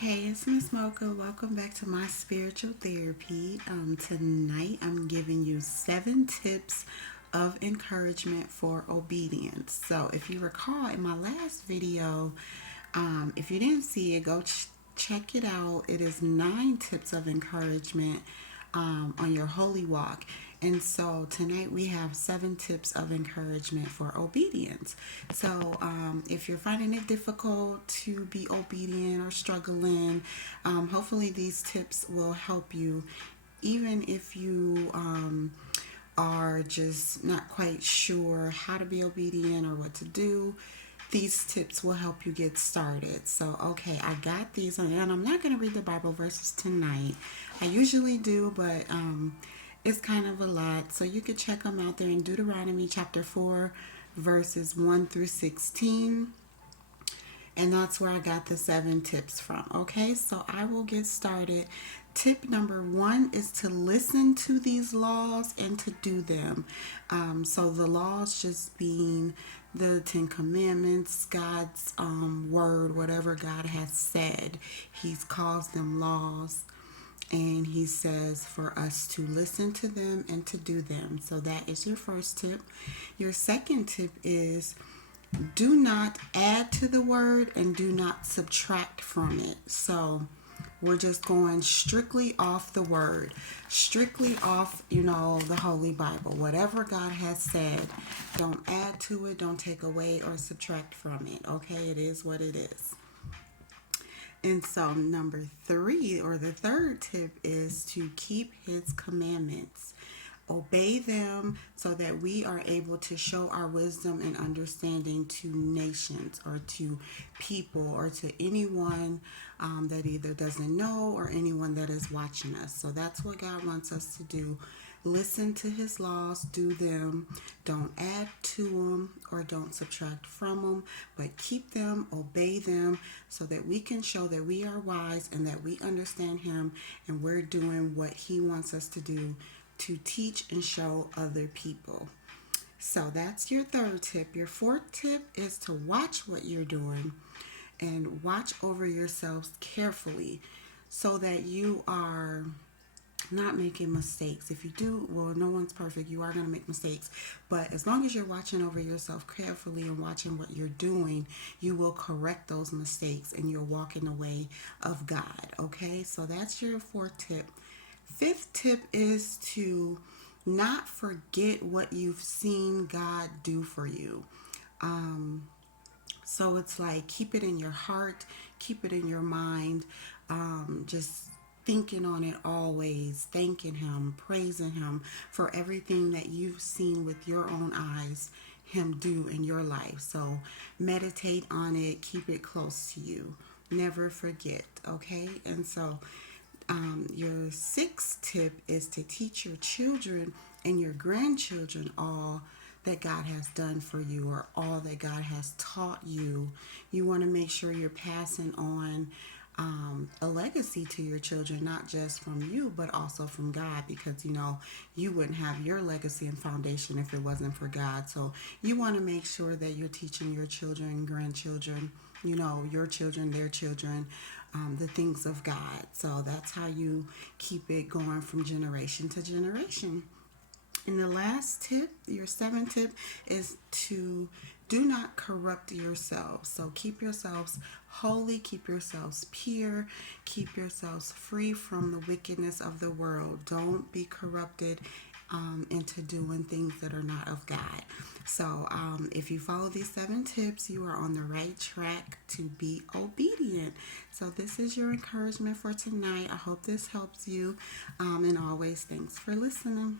Hey, it's Miss Mocha. Welcome back to my spiritual therapy. Tonight I'm giving you 7 tips of encouragement for obedience. So, if you recall in my last video, if you didn't see it, go check it out. It is 9 tips of encouragement on your holy walk. And so tonight we have 7 tips of encouragement for obedience. So if you're finding it difficult to be obedient or struggling, hopefully these tips will help you, even if you are just not quite sure how to be obedient or what to do. These tips will help you get started. So, okay, I got these, and I'm not going to read the Bible verses tonight. I usually do, but it's kind of a lot. So, you can check them out there in Deuteronomy Chapter 4, verses 1 through 16. And that's where I got the 7 tips from. Okay, so I will get started. Tip number 1 is to listen to these laws and to do them. So the laws just being the 10 Commandments, God's word, whatever God has said. He's calls them laws. And he says for us to listen to them and to do them. So that is your first tip. Your second tip is do not add to the word and do not subtract from it. So we're just going strictly off the word, strictly off, the Holy Bible. Whatever God has said, don't add to it, don't take away or subtract from it. Okay, it is what it is. And so number 3, or the third tip, is to keep his commandments. Obey them so that we are able to show our wisdom and understanding to nations or to people or to anyone that either doesn't know or anyone that is watching us. So that's what God wants us to do. Listen to his laws, do them, don't add to them or don't subtract from them, but keep them, obey them so that we can show that we are wise and that we understand him and we're doing what he wants us to do to teach and show other people. So that's your third tip. Your fourth tip is to watch what you're doing and watch over yourselves carefully so that you are not making mistakes. If you do, well, no one's perfect. You are going to make mistakes. But as long as you're watching over yourself carefully and watching what you're doing, you will correct those mistakes and you'll walk in the way of God. Okay? So that's your fourth tip. Fifth tip is to not forget what you've seen God do for you. So it's like keep it in your heart, keep it in your mind, just thinking on it always, thanking him, praising him for everything that you've seen with your own eyes him do in your life. So meditate on it, keep it close to you. Never forget, okay? And so your sixth tip is to teach your children and your grandchildren all that God has done for you or all that God has taught you. You want to make sure you're passing on a legacy to your children, not just from you, but also from God, because you wouldn't have your legacy and foundation if it wasn't for God. So you want to make sure that you're teaching your children and grandchildren, your children, their children, the things of God. So that's how you keep it going from generation to generation. And the last tip, your seventh tip, is to do not corrupt yourselves. So keep yourselves holy, keep yourselves pure, keep yourselves free from the wickedness of the world. Don't be corrupted into doing things that are not of God. So if you follow these 7 tips, you are on the right track to be obedient. So this is your encouragement for tonight. I hope this helps you. And always, thanks for listening.